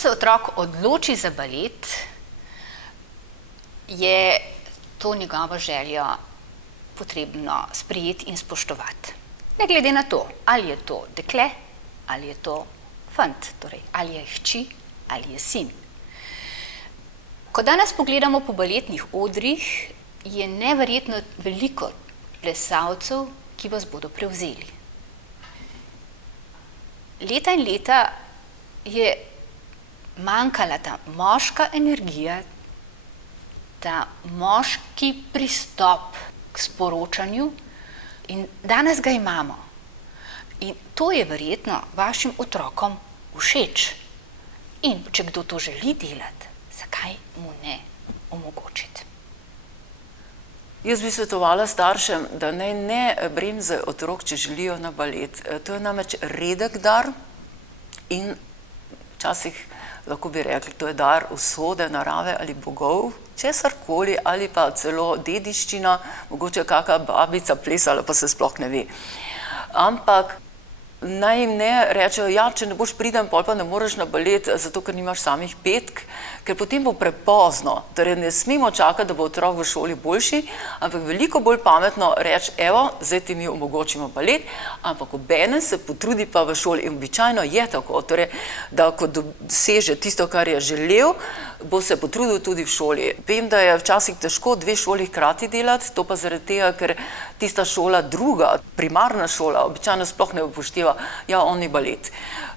se otrok odloči za balet, je to njegovo željo potrebno sprejeti in spoštovati. Ne glede na to, ali je to dekle, ali je to fant, torej ali je hči, ali je sin. Ko danes pogledamo po baletnih odrih, je neverjetno veliko plesalcev, ki vas bodo prevzeli. Leta in leta je manjkala ta moška energija, ta moški pristop k sporočanju in danes ga imamo. In to je verjetno vašim otrokom všeč. In če kdo to želi delati, zakaj mu ne omogočiti? Jaz bi svetovala staršem, da naj ne bremzajo otrok, če želijo na balet. To je namreč redek dar in včasih lahko bi rekli, to je dar usode, narave ali bogov, česarkoli, ali pa celo dediščina, mogoče kakšna babica plesala, pa se sploh ne ve. Ampak naj jim ne rečejo, ja, če ne boš priden, pol pa ne moreš na balet, zato ker nimaš samih petk, ker potem bo prepozno. Torej ne smemo čakati, da bo otrok v šoli boljši, ampak veliko bolj pametno reči, evo, zdaj ti mi omogočimo balet, ampak obenem se potrudi pa v šoli. In običajno je tako, torej, da ko doseže tisto, kar je želel, bo se potrudil tudi v šoli. Vem, da je včasih težko dve šoli hkrati delati, to pa zaradi tega, ker tista šola druga, primarna šola, običajno sploh ne upošteva, ja, on ni balet.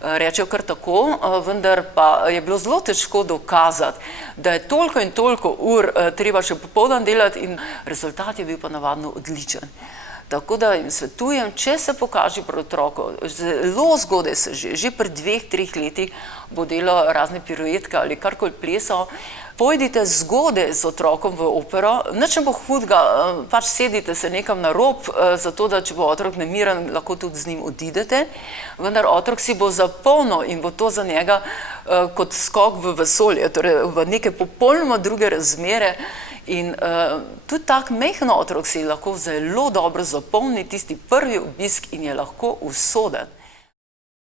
Rečejo kar tako, vendar pa je bilo zelo težko dokazati, da je toliko in toliko ur treba še popoldan delati in rezultat je bil pa navadno odličen. Tako da jim svetujem, če se pokaže pri otroku, zelo zgodaj se že pri 2-3 letih bo delal razne piruetke ali karkoli plesal, pojdite zgodaj z otrokom v opero, nič ne bo hudega, pač sedite se nekam na rob, zato da če bo otrok nemiren, lahko tudi z njim odidete, vendar otrok si bo zapolnil in bo to za njega kot skok v vesolje, torej v neke popolnoma druge razmere. In tudi tak majhen otrok si lahko zelo dobro zapomni tisti prvi obisk in je lahko usoden.